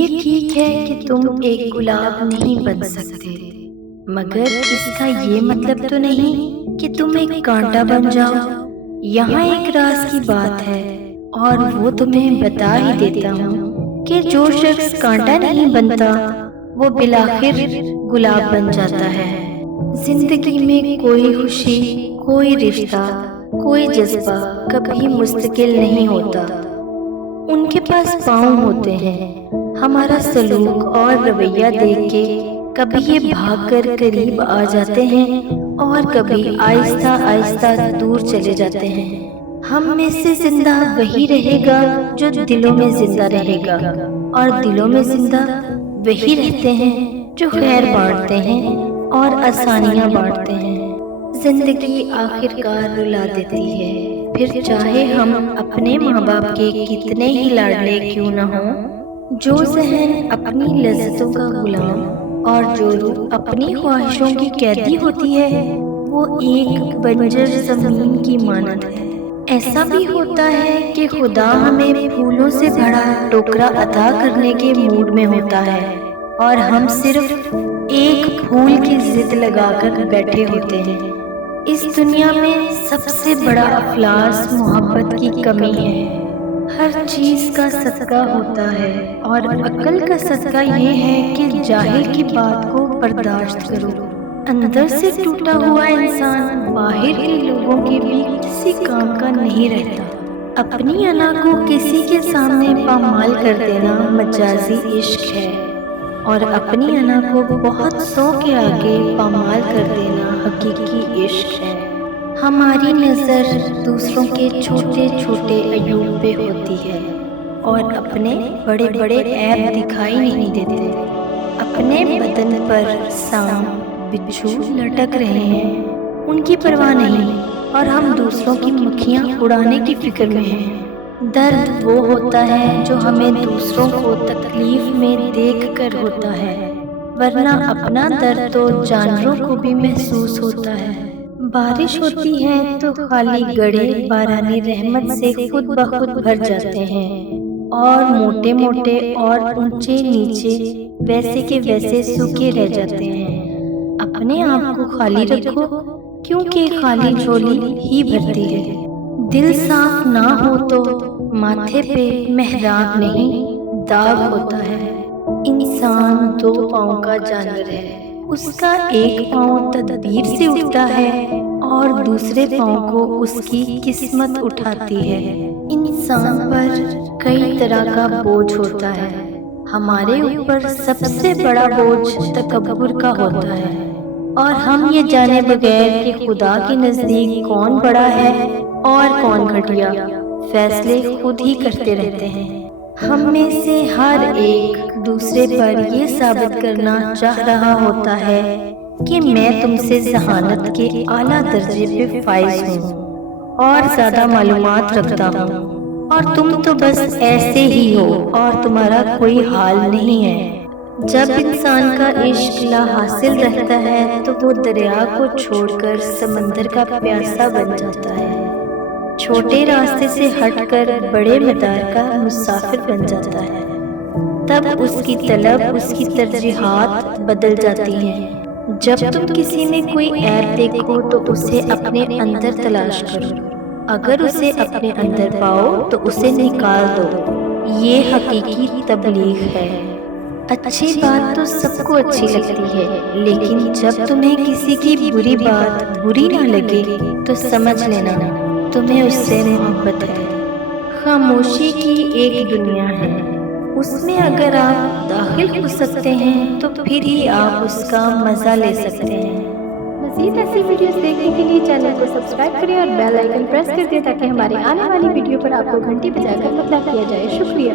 یہ ٹھیک ہے کہ تم ایک گلاب نہیں بن سکتے، مگر اس کا یہ مطلب تو نہیں کہ تم ایک کانٹا بن جاؤ۔ یہاں ایک راز کی بات ہے، اور وہ تمہیں بتا ہی دیتا ہوں کہ جو شخص کانٹا نہیں بنتا وہ بالآخر گلاب بن جاتا ہے۔ زندگی میں کوئی خوشی، کوئی رشتہ، کوئی جذبہ کبھی مستقل نہیں ہوتا۔ ان کے پاس پاؤں ہوتے ہیں۔ ہمارا سلوک اور رویہ دیکھ کے کبھی یہ بھاگ کر قریب آ جاتے ہیں اور کبھی آہستہ آہستہ دور چلے جاتے ہیں۔ ہم میں سے زندہ وہی رہے گا جو دلوں میں زندہ رہے گا، اور دلوں میں زندہ وہی رہتے ہیں جو خیر بانٹتے ہیں اور آسانیاں بانٹتے ہیں۔ زندگی آخر کار رلا دیتی ہے، پھر چاہے ہم اپنے ماں باپ کے کتنے ہی لاڈلے کیوں نہ ہوں۔ جو ذہن اپنی لذتوں کا غلام اور جو روح اپنی خواہشوں کی قیدی ہوتی ہے، وہ ایک بنجر زمین کی مانند ہے۔ ایسا بھی ہوتا ہے کہ خدا ہمیں پھولوں سے بھرا ٹوکرا عطا کرنے کے موڈ میں ہوتا ہے، اور ہم صرف ایک پھول کی ضد لگا کر بیٹھے ہوتے ہیں۔ اس دنیا میں سب سے بڑا افلاس محبت کی کمی ہے۔ ہر چیز کا صدقہ ہوتا ہے، اور عقل کا صدقہ یہ ہے کہ جاہل کی بات کو برداشت کرو۔ اندر سے ٹوٹا ہوا انسان باہر کے لوگوں کے بھی کسی کام کا نہیں رہتا۔ اپنی انا کو کسی کے سامنے پامال کر دینا مجازی عشق ہے، اور اپنی انا کو بہت سو کے آگے پامال کر دینا حقیقی عشق ہے۔ ہماری نظر دوسروں کے چھوٹے چھوٹے عیوب پہ ہوتی ہے، اور اپنے بڑے بڑے عیب دکھائی نہیں دیتے۔ اپنے بدن پر سانپ بچھو لٹک رہے ہیں، ان کی پرواہ نہیں، اور ہم دوسروں کی مکھیاں اڑانے کی فکر میں ہیں۔ درد وہ ہوتا ہے جو ہمیں دوسروں کو تکلیف میں دیکھ کر ہوتا ہے، ورنہ اپنا درد تو جانوروں کو بھی محسوس ہوتا ہے۔ بارش ہوتی ہے تو خالی گڑھے بارانی رحمت سے خود بخود بھر جاتے ہیں، اور موٹے موٹے اور اونچے نیچے ویسے کے ویسے سوکھے رہ جاتے ہیں۔ اپنے آپ کو خالی رکھو، کیونکہ خالی جھولی ہی بھرتی ہے۔ دل صاف نہ ہو تو ماتھے پہ محراب نہیں، داغ ہوتا ہے۔ انسان دو پاؤں کا جانور ہے، اس کا ایک پاؤں تدبیر سے اٹھتا ہے اور دوسرے پاؤں کو اس کی قسمت اٹھاتی ہے۔ انسان پر کئی طرح کا بوجھ ہوتا ہے۔ ہمارے اوپر سب سے بڑا بوجھ تکبر کا ہوتا ہے، اور ہم یہ جانے بغیر کہ خدا کے نزدیک کون بڑا ہے اور کون گھٹیا، فیصلے خود ہی کرتے رہتے ہیں۔ ہم میں سے ہر ایک دوسرے پر یہ ثابت کرنا چاہ رہا ہوتا ہے کہ میں تم سے ذہانت کے اعلیٰ درجے پہ فائز ہوں اور زیادہ معلومات رکھتا ہوں، اور تم تو بس ایسے ہی ہو اور تمہارا کوئی حال نہیں ہے۔ جب انسان کا عشق لا حاصل رہتا ہے تو وہ دریا کو چھوڑ کر سمندر کا پیاسا بن جاتا ہے، چھوٹے راستے سے ہٹ کر بڑے مدار کا مسافر بن جاتا ہے۔ تب اس کی طلب، اس کی ترجیحات بدل جاتی ہیں۔ جب تم کسی میں کوئی عیب دیکھو تو اسے اپنے اندر تلاش کرو، اگر اسے اپنے اندر پاؤ تو اسے نکال دو۔ یہ حقیقی تبلیغ ہے۔ اچھی بات تو سب کو اچھی لگتی ہے، لیکن جب تمہیں کسی کی بری بات بری نہ لگے تو سمجھ لینا تمہیں اس سے محبت ہے۔ خاموشی کی ایک دنیا ہے، اس میں اگر آپ داخل ہو سکتے ہیں تو پھر ہی آپ اس کا مزہ لے سکتے ہیں۔ مزید ایسی ویڈیوز دیکھنے کے لیے چینل کو سبسکرائب کریں اور بیل آئیکن پریس کر دیں تاکہ ہماری آنے والی ویڈیو پر آپ کو گھنٹی بجا کر مطلع کیا جائے۔ شکریہ۔